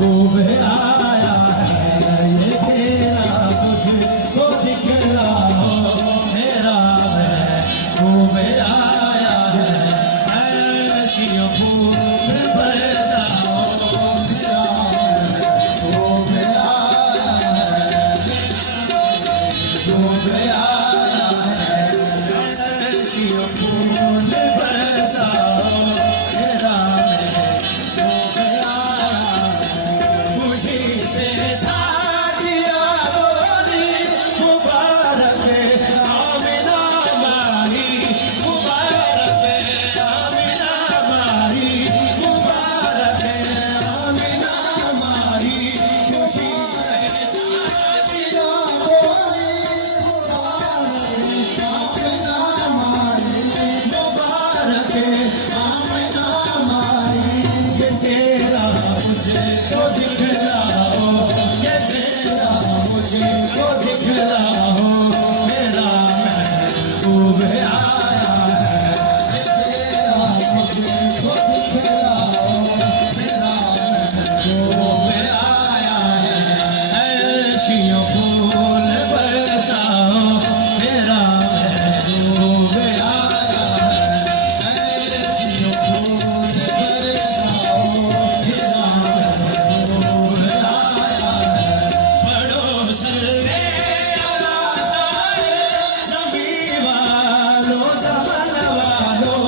महबूब आया है, ये तेरा मुझको दिखलाओ, मेरा महबूब आया है, अर्शियों फूल बरसाओ, मेरा महबूब आया है, महबूब आया है, अर्शियों फूल बरसाओ, मेरा महबूब आया है, खुशी से शादियाँ बोली, मुबारक आमिना माही, मुबारक आमिना माही, मुबारक आमिना माही, खुशी से शादियाँ बोली, मुबारक आमिना माही, मुबारक आमिना माही, ये चेहरा मुझको दिखलाओ, ये चेहरा मुझको दिखलाओ, मेरा महबूब आया है, ये चेहरा मुझको दिखलाओ, मेरा महबूब आया है, अर्शियों फूल बरसाओ, मेरा महबूब आया है, अर्शियों फूल बरसाओ, मेरा महबूब आया है, बड़ो सल्ले अला सारे ज़मीं वालों, ज़मन वालों,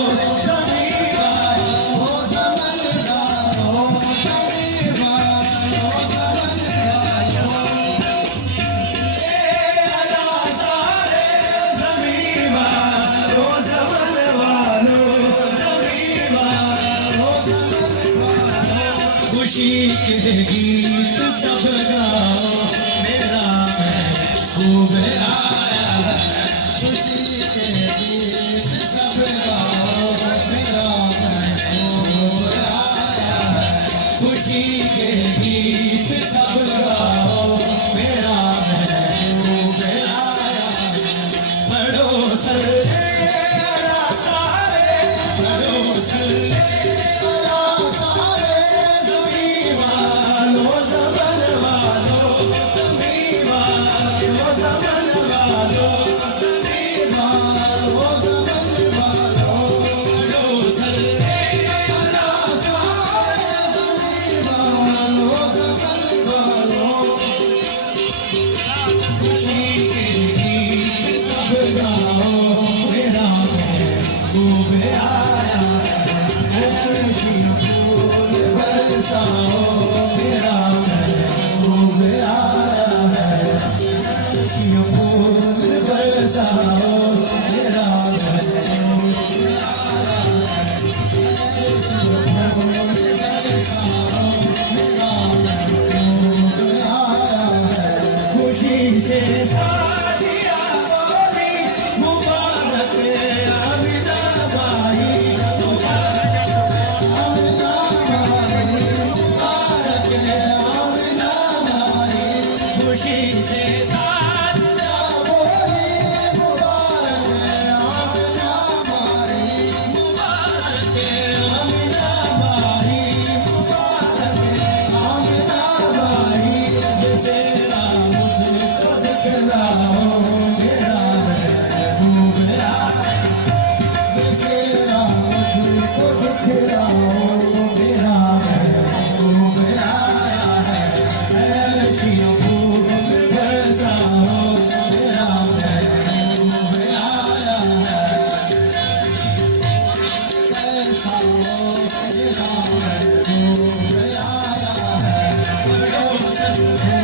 ज़मीं वालों, ज़मन वालों, ज़मीं वालों, ज़मन वालों, अला सारे ज़मीं वालों, ज़मन वालों, ज़मीं वालों, ज़मन वालों, खुशी के गीत सब गाओ, मेरा महबूब आया है, खुशी के गीत सब गाओ, मेरा महबूब आया है, खुशी के गीत सब गाओ, मेरा महबूब आया है, बड़ो सल्ले अला सारे, बड़ो सल्ले अला सारे ज़मीं वालों, ज़मन वालों, ज़मीं वालों, ज़मन वालों, ज़मीं वालों, ज़मन वालों, बड़ो सल्ले अला सारे ज़मीं वालों, ज़मन वालों, खुशी के गीत सब गाओ, मेरा महबूब आया है, अर्शियों फूल बरसाओ, मेरा महबूब आया है, अर्शियों फूल बरसाओ, मेरा महबूब आया है, अर्शियों फूल बरसाओ, मेरा महबूब आया है, खुशी से शादियाँ बोली, मुबारक आमिना माही, मुबारक आमिना माही, मुबारक आमिना माही, खुशी से शादियाँ बोली, मुबारक आमिना माही, मुबारक आमिना माही, मुबारक आमिना माही, ये चेहरा मुझको दिखलाओ, मेरा महबूब आया है, ये चेहरा मुझको दिखलाओ, मेरा महबूब आया है, अर्शियों फूल बरसाओ, मेरा महबूब आया है, बरसाओ, मेरा महबूब आया है, बड़ो सल्ले